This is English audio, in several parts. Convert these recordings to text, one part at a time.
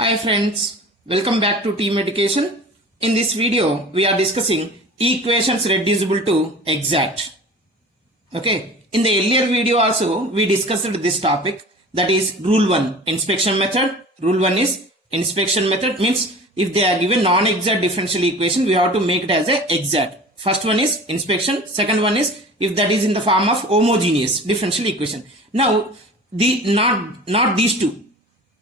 Hi friends, welcome back to Team Education. In this video, we are discussing equations reducible to exact. Okay, in the earlier video also, we discussed this topic, that is rule 1, inspection method. Rule 1 is inspection method, means if they are given non-exact differential equation, we have to make it as a exact. First one is inspection, second one is if that is in the form of homogeneous differential equation. Now, not these two.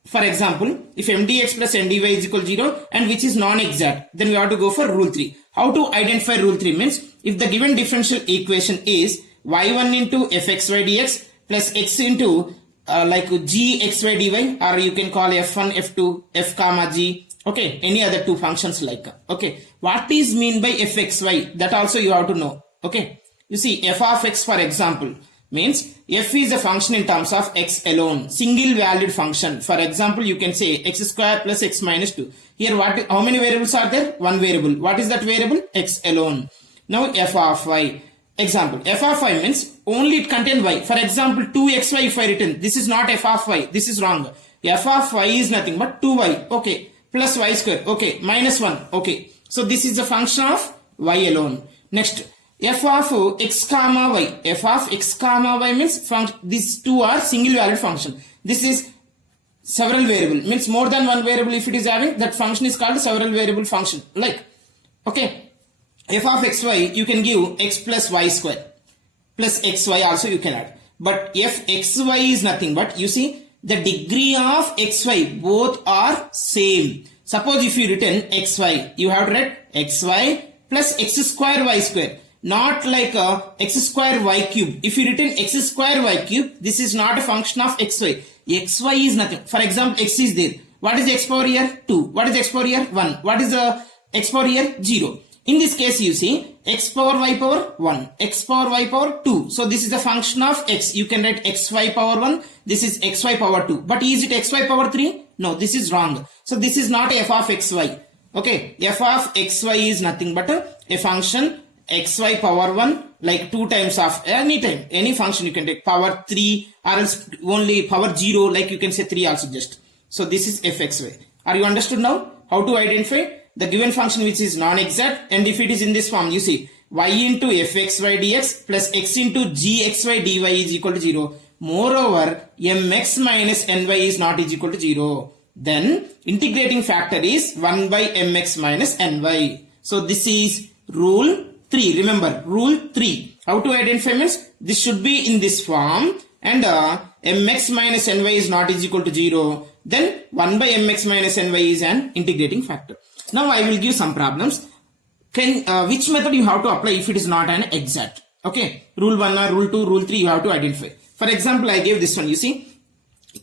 For example, if mdx plus ndy is equal to 0 and which is non-exact, then we have to go for rule 3. How to identify rule 3 means, if the given differential equation is y1 into fxy dx plus x into like gxy dy, or you can call f1, f2, f comma g, okay, any other two functions like, okay, what is mean by fxy, that also you have to know, okay. You see, f of x, for example, means f is a function in terms of x alone, single valued function. For example, you can say x square plus x minus 2. Here how many variables are there? One variable. What is that variable? X alone. Now f of y. Example, f of y means only it contains y. For example, 2xy if I written, this is not f of y, this is wrong. F of y is nothing but 2y, okay, plus y square, okay, minus 1, okay. So this is a function of y alone. Next, f of x comma y. F of x comma y means these two are single valued function. This is several variable, means more than one variable if it is having, that function is called several variable function. Like, okay, f of xy you can give x plus y square plus xy also you can add. But f xy is nothing but, you see, the degree of xy both are same. Suppose if you written xy, you have to write xy plus x square y square. Not like x square y cube. If you written x square y cube, this is not a function of xy. xy is nothing. For example, x is there. What is x power here? 2. What is x power here? 1. What is x power here? 0. In this case, you see, x power y power 1. X power y power 2. So this is a function of x. You can write xy power 1. This is xy power 2. But is it xy power 3? No, this is wrong. So this is not f of xy. Okay, f of xy is nothing but a function xy power 1, like 2 times of any time, any function you can take, power 3 or else only power 0, like you can say 3 also just. So this is fxy. Are you understood now how to identify the given function which is non-exact, and if it is in this form, you see, y into fxy dx plus x into gxy dy is equal to 0. Moreover, mx minus ny is not is equal to 0. Then integrating factor is 1 by mx minus ny. So this is rule 3. Remember, rule 3. How to identify means, this should be in this form, and mx minus ny is not is equal to 0. Then 1 by mx minus ny is an integrating factor. Now I will give some problems. Which method you have to apply if it is not an exact? Okay, rule 1 or rule 2, rule 3 you have to identify. For example, I gave this one. You see,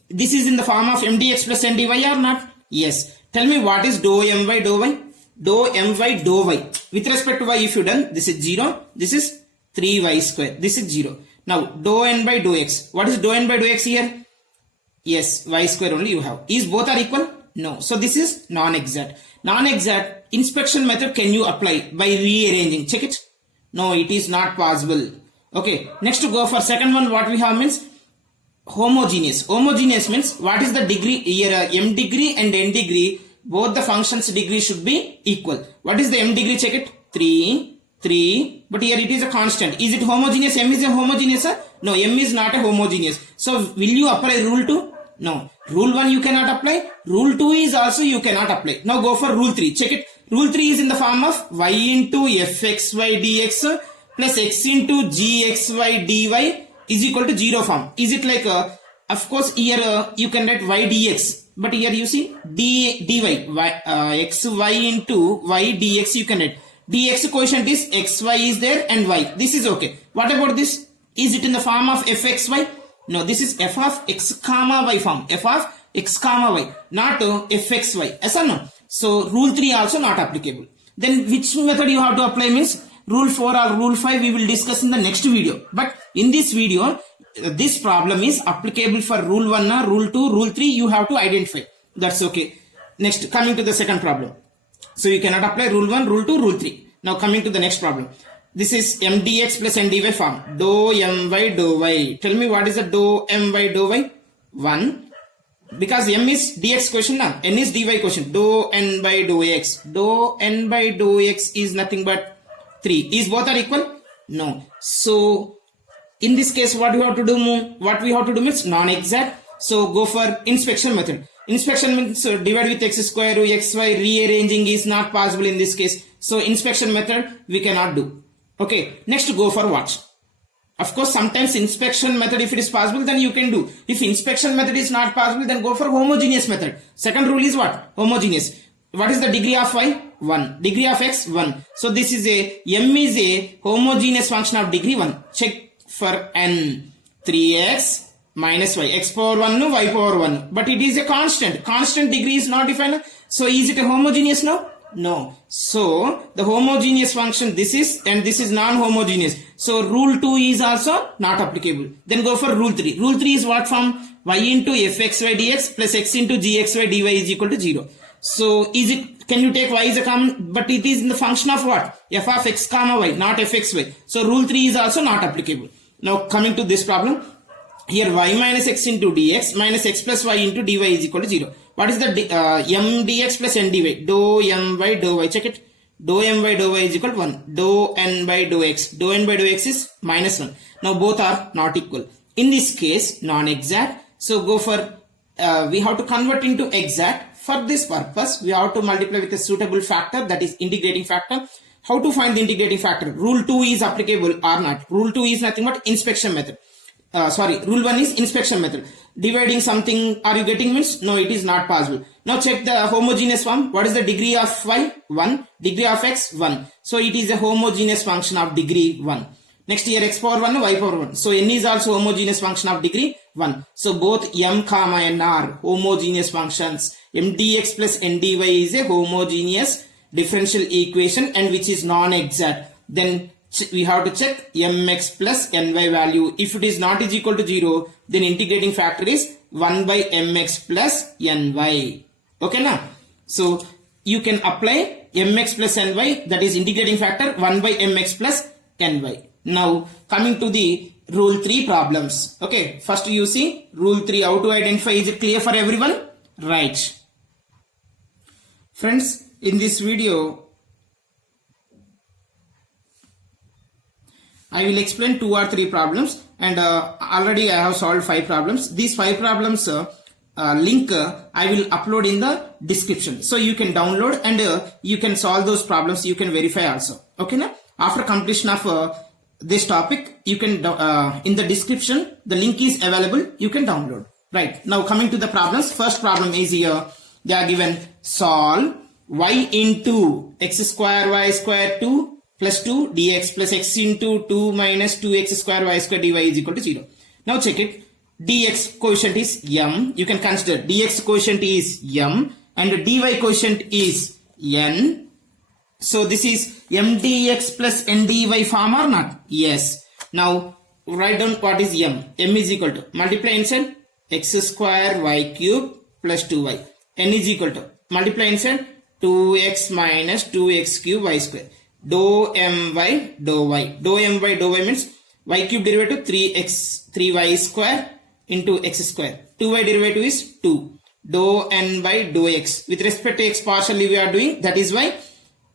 this is in the form of mdx plus ndy or not? Yes. Tell me what is dou my dou y? Dou my dou y. With respect to y, if you done, this is 0, this is 3y square, this is 0. Now dou n by dou x. What is dou n by dou x here? Yes, y square only you have. Is both are equal? No. So this is non-exact. Non-exact inspection method can you apply by rearranging? Check it. No, it is not possible. Okay. Next to go for second one, what we have means homogeneous. Homogeneous means what is the degree here? M degree and n degree, both the functions degree should be equal. What is the m degree? Check it. 3, 3. But here it is a constant. Is it homogeneous? M is a homogeneous? No, m is not a homogeneous. So will you apply rule 2? No. Rule 1 you cannot apply. Rule 2 is also you cannot apply. Now go for rule 3. Check it. Rule 3 is in the form of y into fxy dx plus x into gxy dy is equal to 0 form. Is it like, of course here you can write y dx. But here you see dy, xy into y dx you can write. Dx quotient is xy is there and y. This is okay. What about this? Is it in the form of fxy? No, this is f of x comma y form. F of x comma y, not fxy. Yes or no? So rule 3 also not applicable. Then which method you have to apply means rule 4 or rule 5 we will discuss in the next video. But in this video, this problem is applicable for rule 1 or rule 2, rule 3 you have to identify. That's okay. Next, coming to the second problem. So you cannot apply rule 1, rule 2, rule 3. Now coming to the next problem. This is mdx plus ndy form. Dou my dou y. Tell me what is the dou my dou y? 1 because m is dx quotient now, n is dy quotient. Dou n by dou x. Dou n by dou x is nothing but 3. Is both are equal? No. So in this case, what we have to do? Means non-exact. So go for inspection method. Inspection means divide with x square, xy, rearranging is not possible in this case. So inspection method we cannot do. Okay. Next go for what? Of course, sometimes inspection method, if it is possible, then you can do. If inspection method is not possible, then go for homogeneous method. Second rule is what? Homogeneous. What is the degree of y? 1. Degree of x? 1. So this is m is a homogeneous function of degree 1. Check for n. 3x minus y. X power 1 no, y power 1. But it is a constant. Constant degree is not defined. So is it a homogeneous now? No. So the homogeneous function this is, and this is non-homogeneous. So rule 2 is also not applicable. Then go for rule 3. Rule 3 is what form? Y into fxy dx plus x into gxy dy is equal to 0. So is it, can you take y as a common, but it is in the function of what? F of x comma y, not fxy. So rule 3 is also not applicable. Now coming to this problem, here y minus x into dx minus x plus y into dy is equal to 0. What is the m dx plus n dy? Dou m by dou y. Check it. Dou m by dou y is equal to 1. Dou n by dou x. Dou n by dou x is minus 1. Now both are not equal. In this case, non-exact. So go for, we have to convert into exact. For this purpose, we have to multiply with a suitable factor, that is integrating factor. How to find the integrating factor? Rule 2 is applicable or not. Rule 2 is nothing but inspection method. Rule 1 is inspection method. Dividing something, are you getting means? No, it is not possible. Now check the homogeneous form. What is the degree of y? 1. Degree of x? 1. So it is a homogeneous function of degree 1. Next here x power 1, y power 1. So n is also homogeneous function of degree 1. So both m comma n are homogeneous functions. M dx plus n dy is a homogeneous differential equation and which is non-exact. Then we have to check mx plus ny value. If it is not is equal to 0, then integrating factor is 1 by mx plus ny. Okay now? So you can apply mx plus ny, that is integrating factor 1 by mx plus ny. Now coming to the rule 3 problems. Okay, first you see rule 3, how to identify. Is it clear for everyone? Right. Friends, in this video I will explain 2 or 3 problems, and already I have solved 5 problems. These 5 problems link I will upload in the description. So you can download and you can solve those problems. You can verify also. Okay now? After completion of this topic, you can in the description the link is available. You can download. Right. Now coming to the problems. First problem is here. They are given solve y into x square y square 2 plus 2 dx plus x into 2 minus 2x square y square dy is equal to 0. Now check it. Dx quotient is m. You can consider dx quotient is m and dy quotient is n. So this is m dx plus n dy form or not? Yes. Now write down what is m. M is equal to multiply inside x square y cube plus 2y. N is equal to multiply inside 2x minus 2x cube y square. Dou m by dou y. Dou m by dou y means y cube derivative 3y square into x square. 2y derivative is 2. Dou n by dou x. With respect to x partially we are doing, that is why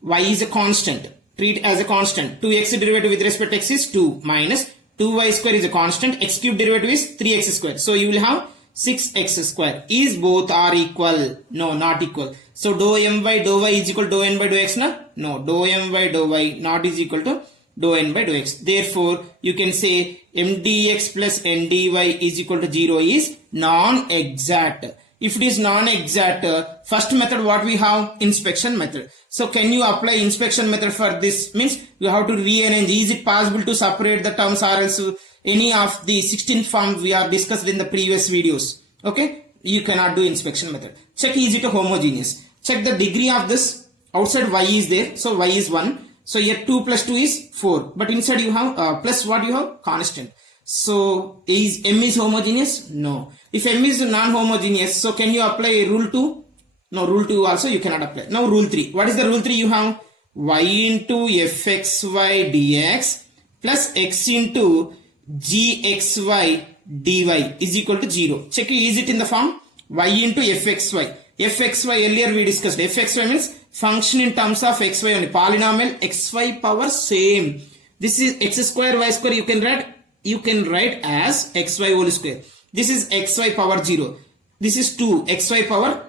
y is a constant. Treat as a constant. 2x derivative with respect to x is 2 minus 2y square is a constant. X cube derivative is 3x square. So you will have 6x square. Is both are equal? No, not equal. So dou m by dou y is equal to dou n by dou x na? No, dou m by dou y not is equal to dou n by dou x. Therefore, you can say m dx plus n dy is equal to 0 is non-exact. If it is non-exact, first method what we have? Inspection method. So can you apply inspection method for this? Means you have to rearrange. Is it possible to separate the terms or else any of the 16 forms we are discussed in the previous videos? Okay, you cannot do inspection method. Check is it homogeneous. Check the degree of this. Outside y is there, so y is 1. So here 2 plus 2 is 4. But inside you have plus what you have? Constant. So is m is homogeneous? No. If m is non-homogeneous, so can you apply rule 2? No, rule 2 also you cannot apply. Now rule 3. What is the rule 3? You have y into fxy dx plus x into gxy dy is equal to 0. Check, is it in the form? y into fxy. Fxy earlier we discussed. Fxy means function in terms of xy only. Polynomial xy power same. This is x square y square. You can write as xy whole square. This is xy power 0. This is 2 xy power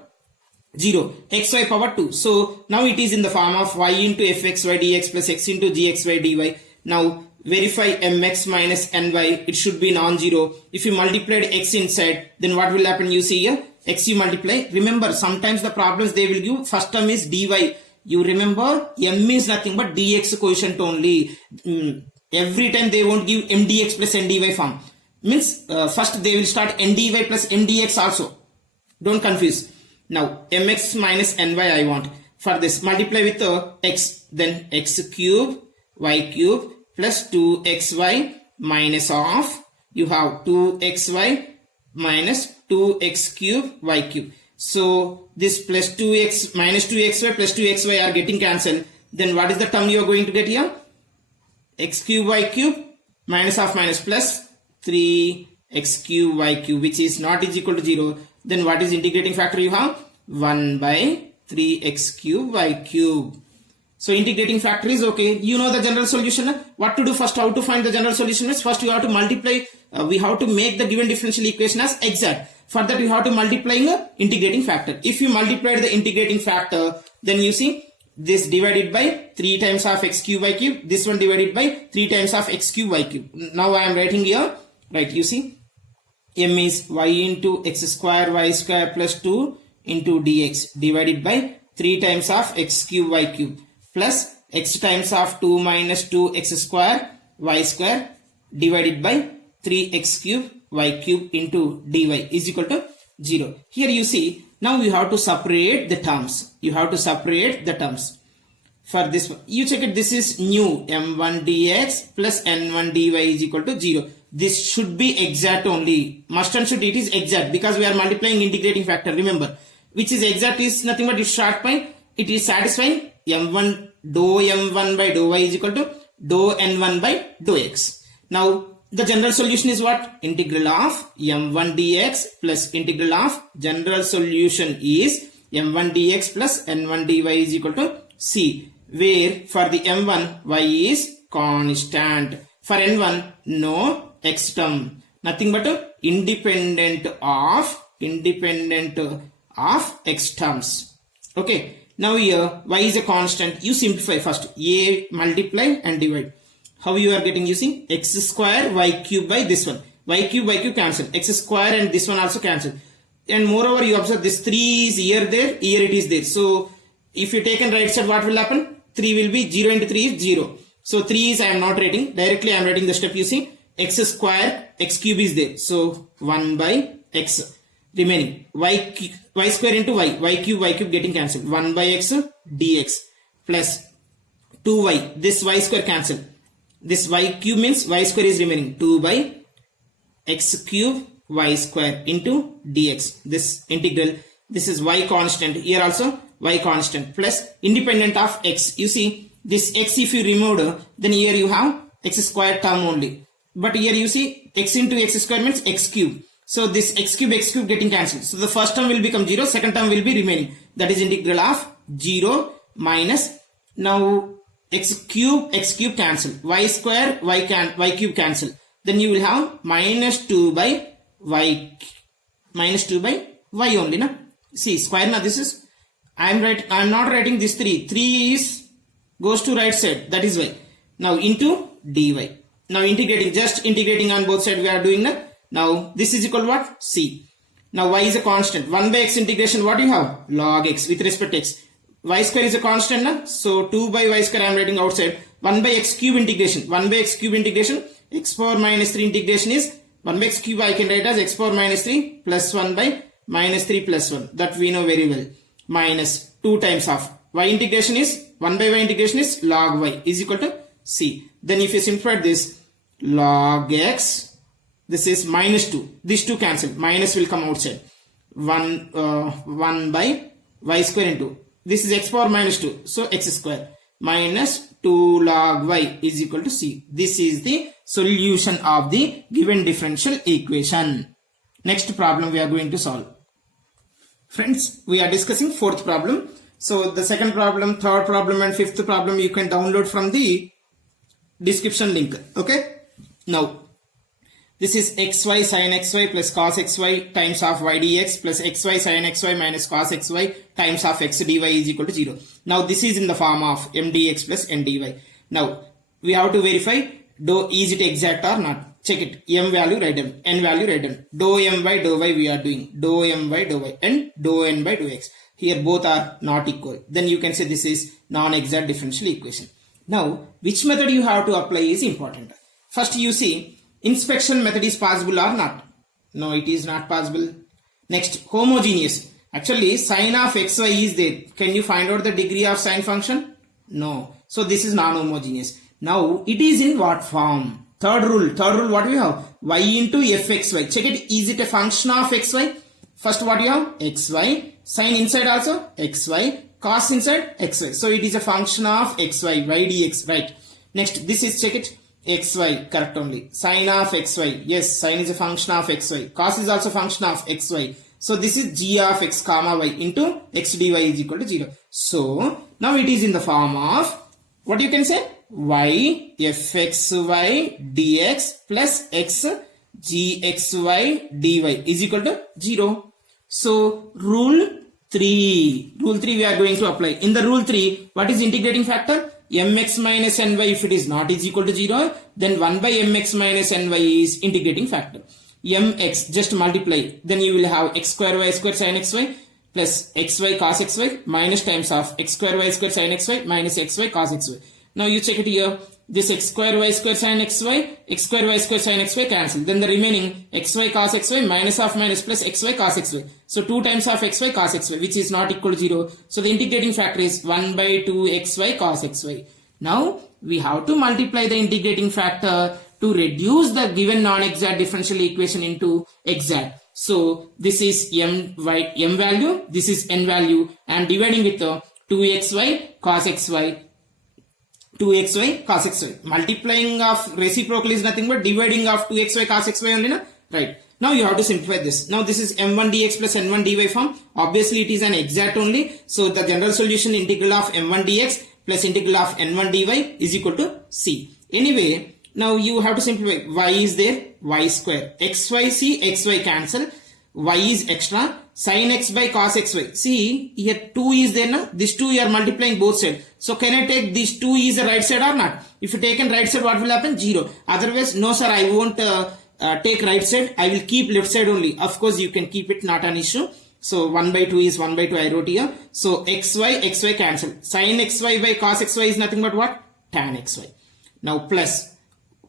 0, xy power 2. So now it is in the form of y into fxy dx plus x into gxy dy. Now verify mx minus ny. It should be non-zero. If you multiplied x inside, then what will happen? You see here, x you multiply. Remember, sometimes the problems they will give first term is dy. You remember, m is nothing but dx quotient only. Every time they won't give mdx plus ndy form. Means first they will start ndy plus mdx also. Don't confuse. Now mx minus ny I want. For this multiply with x, then x cube y cube plus 2xy minus of, you have 2xy minus 2x cube y cube. So this plus 2x minus 2xy plus 2xy are getting cancelled. Then what is the term you are going to get here? X cube y cube minus of minus plus 3x cube y cube, which is not is equal to 0. Then what is integrating factor you have? 1 by 3x cube y cube. So integrating factor is okay. You know the general solution. What to do first? How to find the general solution is first you have to multiply. We have to make the given differential equation as exact. For that you have to multiply integrating factor. If you multiply the integrating factor, then you see this divided by 3 times of x cube y cube. This one divided by 3 times of x cube y cube. Now I am writing here. Right, you see m is y into x square y square plus 2 into dx divided by 3 times of x cube y cube plus x times of 2 minus 2 x square y square divided by 3x cube y cube into dy is equal to 0. Here you see, now you have to separate the terms. You have to separate the terms. For this one, you check it, this is new m1 dx plus n1 dy is equal to 0. This should be exact only. Must and should it is exact because we are multiplying integrating factor. Remember, which is exact is nothing but its short point. It is satisfying m1 dou m1 by dou y is equal to dou n1 by dou x. Now the general solution is what? Integral of m1 dx plus integral of general solution is m1 dx plus n1 dy is equal to c, where for the m1 y is constant. For n1 no x term, nothing but independent of x terms. Okay, now here y is a constant. You simplify first, a multiply and divide. How you are getting? Using x square y cube by this one, y cube cancel, x square and this one also cancel, and moreover you observe this 3 is here it is there. So if you take and right side, what will happen? 3 will be 0 into 3 is 0. So 3 is I am not writing, directly I am writing the step using x square, x cube is there. So 1 by x remaining, y square into y cube getting cancelled, 1 by x dx plus 2y, this y square cancel. This y cube means y square is remaining, 2 by x cube y square into dx. This integral, this is y constant, here also y constant plus independent of x. You see this x if you remove, then here you have x square term only. But here you see x into x square means x cube. So this x cube getting cancelled. So the first term will become 0, second term will be remaining. That is integral of 0 minus, now x cube cancel, y square y cube cancel. Then you will have minus 2 by y only. Na? See square now this is, I am not writing this 3 is goes to right side, that is why. Now into dy. Now integrating, just integrating on both sides we are doing that. Now this is equal to what? C. Now y is a constant. 1 by x integration, what you have? Log x with respect to x. Y square is a constant, na? So 2 by y square I am writing outside. 1 by x cube integration. 1 by x cube integration. X power minus 3 integration is 1 by x cube I can write as x power minus 3 plus 1 by minus 3 plus 1. That we know very well. Minus 2 times of y integration is 1 by y integration is log y is equal to c. Then if you simplify this, log x, this is minus 2. These 2 cancel. Minus will come outside. 1 by y square into, this is x power minus 2. So x square minus 2 log y is equal to c. This is the solution of the given differential equation. Next problem we are going to solve. Friends, we are discussing fourth problem. So the second problem, third problem and fifth problem you can download from the description link. Okay. Now, this is xy sin xy plus cos xy times of y dx plus xy sin xy minus cos xy times of x dy is equal to 0. Now, this is in the form of m dx plus n dy. Now, we have to verify is it exact or not. Check it. M value write down, n value write down. Dou m by dou y we are doing. Dou m by dou y and dou n by dou x. Here both are not equal. Then you can say this is non-exact differential equation. Now, which method you have to apply is important. First you see, inspection method is possible or not. No, it is not possible. Next, homogeneous. Actually, sine of xy is there. Can you find out the degree of sine function? No. So this is non-homogeneous. Now, it is in what form? Third rule what we have? Y into fxy. Check it. Is it a function of xy? First what you have? Xy. Sine inside also? Xy. Cos inside? Xy. So it is a function of xy. Y dx. Right. Next, this is, check it. Xy. Correct only. Sine of xy. Yes, sine is a function of xy. Cos is also function of xy. So this is g of x comma y into x dy is equal to 0. So now it is in the form of, what you can say? Y fxy dx plus x gxy dy is equal to 0. So rule 3 we are going to apply. In the rule 3, what is integrating factor? Mx minus ny. If it is not is equal to 0, then 1 by mx minus ny is integrating factor. Mx, just multiply, then you will have x square y square sin xy plus xy cos xy minus times of x square y square sin xy minus xy cos xy. Now you check it here. This x square y square sin xy, x square y square sin xy cancel. Then the remaining xy cos xy minus of minus plus xy cos xy. So 2 times of xy cos xy, which is not equal to 0. So the integrating factor is 1 by 2 xy cos xy. Now we have to multiply the integrating factor to reduce the given non-exact differential equation into exact. So this is m value, this is n value, and dividing with 2xy cos xy. 2xy cos xy. Multiplying of reciprocal is nothing but dividing of 2xy cos xy only, na? Right. Now you have to simplify this. Now this is m1 dx plus n1 dy form. Obviously it is an exact only. So the general solution integral of m1 dx plus integral of n1 dy is equal to c. Anyway, now you have to simplify. Y is there, y square. Xy, see, xy cancel. Y is extra. Sin x by cos xy. See, here 2 is there now. This 2 you are multiplying both sides. So can I take this 2 is the right side or not? If you take in right side, what will happen? 0. Otherwise, no sir, I won't take right side. I will keep left side only. Of course, you can keep it, not an issue. So 1 by 2 is 1 by 2 I wrote here. So xy cancel. Sin xy by cos xy is nothing but what? Tan xy. Now plus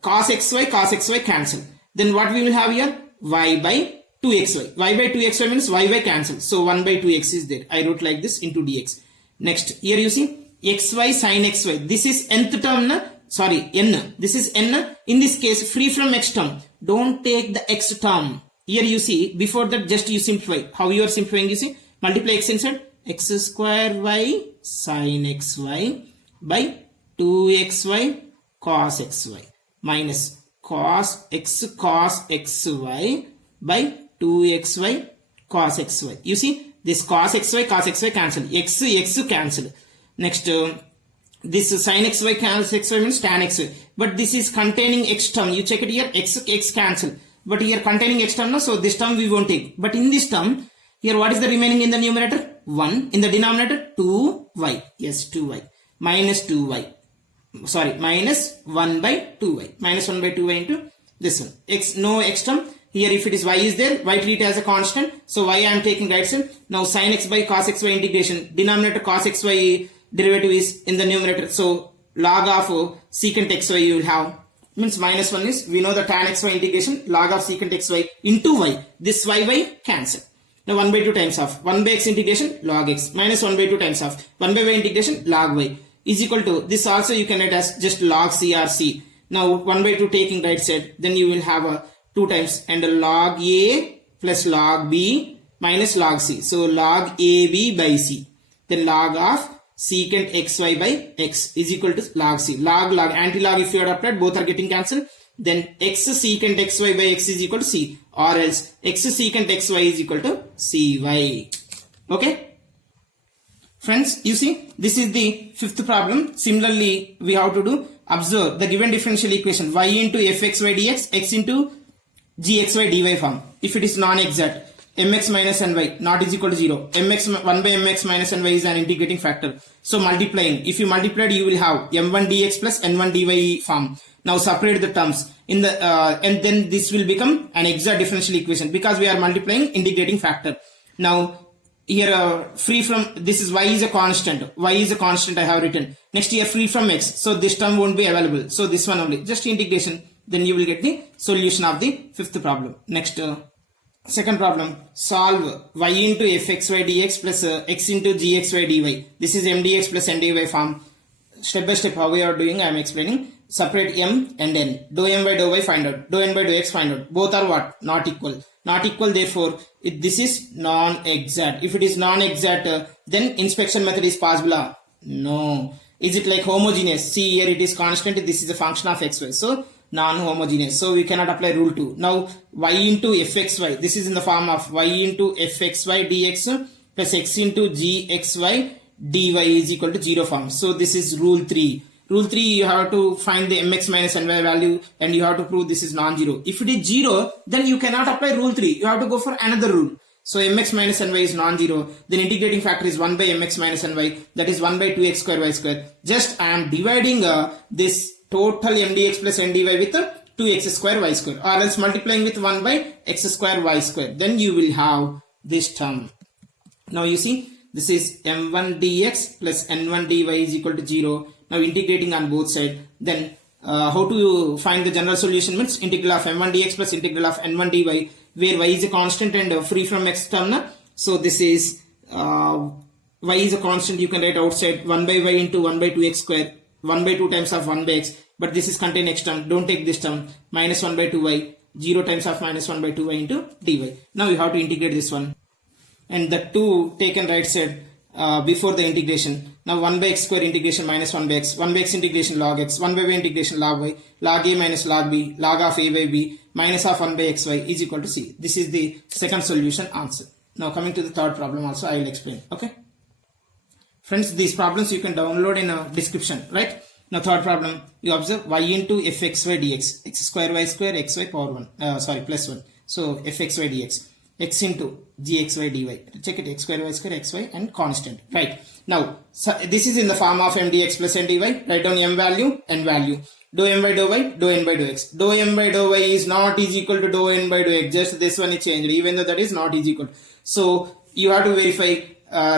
cos xy cancel. Then what we will have here? Y by 2xy. Y by 2xy means y cancel. So 1 by 2x is there. I wrote like this into dx. Next, here you see xy sin xy. This is nth term, na? Sorry, n. This is n. In this case, free from x term. Don't take the x term. Here you see, before that just you simplify. How you are simplifying, you see? Multiply x inside. X square y sin xy by 2xy cos xy minus cos xy by 2xy cos xy. You see, this cos xy cancel. X cancel. Next, this sin xy cancel xy means tan xy. But this is containing x term. You check it here. X cancel. But here containing x term, no? So this term we won't take. But in this term, here what is the remaining in the numerator? 1. In the denominator, 2y. Yes, 2y. Minus 2y. Sorry, minus 1 by 2y. Minus 1 by 2y into this one. X, no x term. Here if it is y is there, y treat as a constant. So y I am taking right side. Now sin x by cos xy integration. Denominator cos xy derivative is in the numerator. So log of secant xy you will have. Means minus 1 is, we know the tan xy integration, log of secant xy into y. This y cancel. Now 1 by 2 times of 1 by x integration log x minus 1 by 2 times of 1 by y integration log y is equal to, this also you can write as just log c or c. Now 1 by 2 taking right side, then you will have a 2 times and a log a plus log b minus log c. So log ab by c. Then log of secant xy by x is equal to log c. Log, anti-log if you are applied, both are getting cancelled. Then x secant xy by x is equal to c, or else x secant xy is equal to cy. Okay. Friends, you see, this is the fifth problem. Similarly, we have to do observe the given differential equation y into fxy dx, x into gxy dy form. If it is non-exact, mx minus ny not is equal to 0. mx 1 by mx minus ny is an integrating factor. So multiplying, if you multiplied, you will have m1 dx plus n1 dy form. Now separate the terms in the and then this will become an exact differential equation because we are multiplying integrating factor. Now here free from this is y is a constant. Y is a constant I have written. Next here free from x. So this term won't be available. So this one only. Just integration. Then you will get the solution of the fifth problem. Next second problem. Solve y into fxy dx plus x into gxy dy. This is mdx plus ndy form. Step by step how we are doing I am explaining. Separate m and n. Dou m by dou y find out. Dou n by dou x find out. Both are what? Not equal. Not equal, therefore this is non-exact. If it is non-exact, then inspection method is possible. No. Is it like homogeneous? See here it is constant. This is a function of xy. So non-homogeneous. So we cannot apply rule 2. Now y into fxy. This is in the form of y into fxy dx plus x into gxy dy is equal to 0 form. So this is rule 3. Rule 3, you have to find the mx minus ny value and you have to prove this is non-zero. If it is 0, then you cannot apply rule 3. You have to go for another rule. So mx minus ny is non-zero. Then integrating factor is 1 by mx minus ny. That is 1 by 2x square y square. Just I am dividing this total mdx plus ndy with 2x square y square. Or else multiplying with 1 by x square y square. Then you will have this term. Now you see, this is m1 dx plus n1 dy is equal to 0. Now integrating on both sides. Then how to find the general solution means integral of m1 dx plus integral of n1 dy, where y is a constant and free from x term. So this is y is a constant, you can write outside 1 by y into 1 by 2x square, 1 by 2 times of 1 by x, but this is contain x term, don't take this term, minus 1 by 2y, 0 times of minus 1 by 2y into dy. Now you have to integrate this one. And the 2 taken right side before the integration. Now 1 by x square integration minus 1 by x, 1 by x integration log x, 1 by y integration log y, log a minus log b, log of a by b, minus of 1 by xy is equal to c. This is the second solution answer. Now coming to the third problem also I will explain. Okay. Friends, these problems you can download in a description, right? Now third problem, you observe y into fxy dx, x square y square xy power 1, plus 1. So fxy dx, x into gxy dy. Check it, x square y square xy and constant, right? Now so this is in the form of mdx plus ndy. Write down m value, n value. Dou m by dou y, dou n by dou x. Dou m by dou y is not is equal to dou n by dou x. Just this one is changed, even though that is not is equal. So you have to verify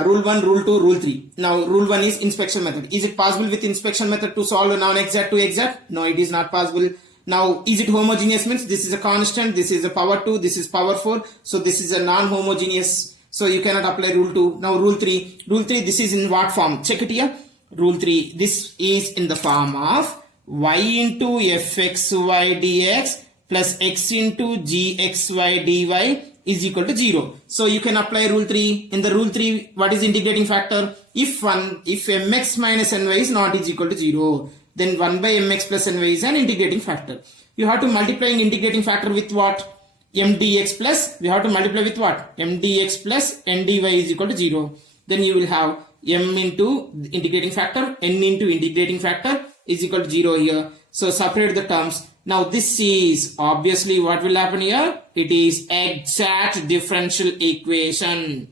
rule 1, rule 2, rule 3. Now rule 1 is inspection method. Is it possible with inspection method to solve a non-exact to exact? No, it is not possible. Now is it homogeneous means this is a constant, this is a power 2, this is power 4. So this is a non-homogeneous. So you cannot apply rule 2. Now rule 3. Rule 3, this is in what form? Check it here. Rule 3, this is in the form of y into fxy dx plus x into gxy dy is equal to 0. So you can apply rule 3. In the rule 3, what is integrating factor? If mx minus ny is not is equal to 0, then 1 by mx plus ny is an integrating factor. You have to multiply an integrating factor with what? mdx plus, we have to multiply with what? mdx plus ndy is equal to 0. Then you will have m into integrating factor, n into integrating factor is equal to 0 here. So separate the terms. Now this is obviously what will happen here? It is exact differential equation.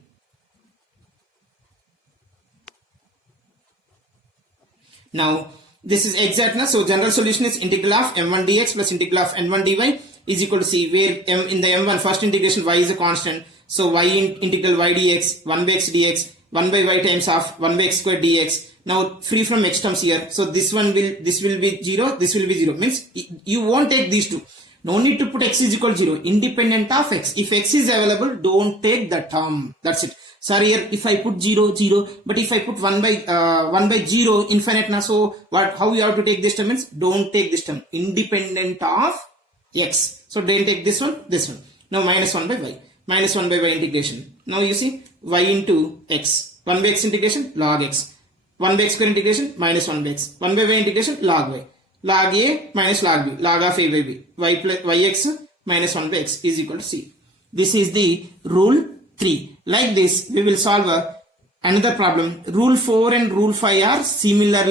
Now this is exactness. So general solution is integral of m1 dx plus integral of n1 dy is equal to c, where m in the m1 first integration y is a constant. So y integral y dx, 1 by x dx, 1 by y times of 1 by x square dx. Now free from x terms here. So this will be 0, this will be 0. Means you won't take these two. No need to put x is equal to 0. Independent of x. If x is available, don't take the term. That's it. Sorry, here if I put 0, 0, but if I put 1 by 0 infinite now, so what? How you have to take this term means don't take this term. Independent of x. So don't take this one, this one. Now minus 1 by y. Minus 1 by y integration. Now you see y into x. 1 by x integration log x. 1 by x square integration minus 1 by x. 1 by y integration log y. Log a minus log b. Log of a by b. Y plus yx minus 1 by x is equal to c. This is the rule 3. Like this, we will solve another problem. Rule 4 and rule 5 are similar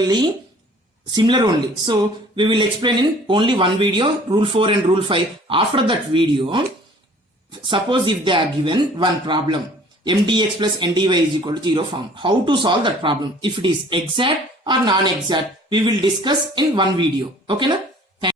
only. So we will explain in only one video, rule 4 and rule 5. After that video, suppose if they are given one problem, mdx plus ndy is equal to 0 form. How to solve that problem? If it is exact or non-exact, we will discuss in one video. Okay na?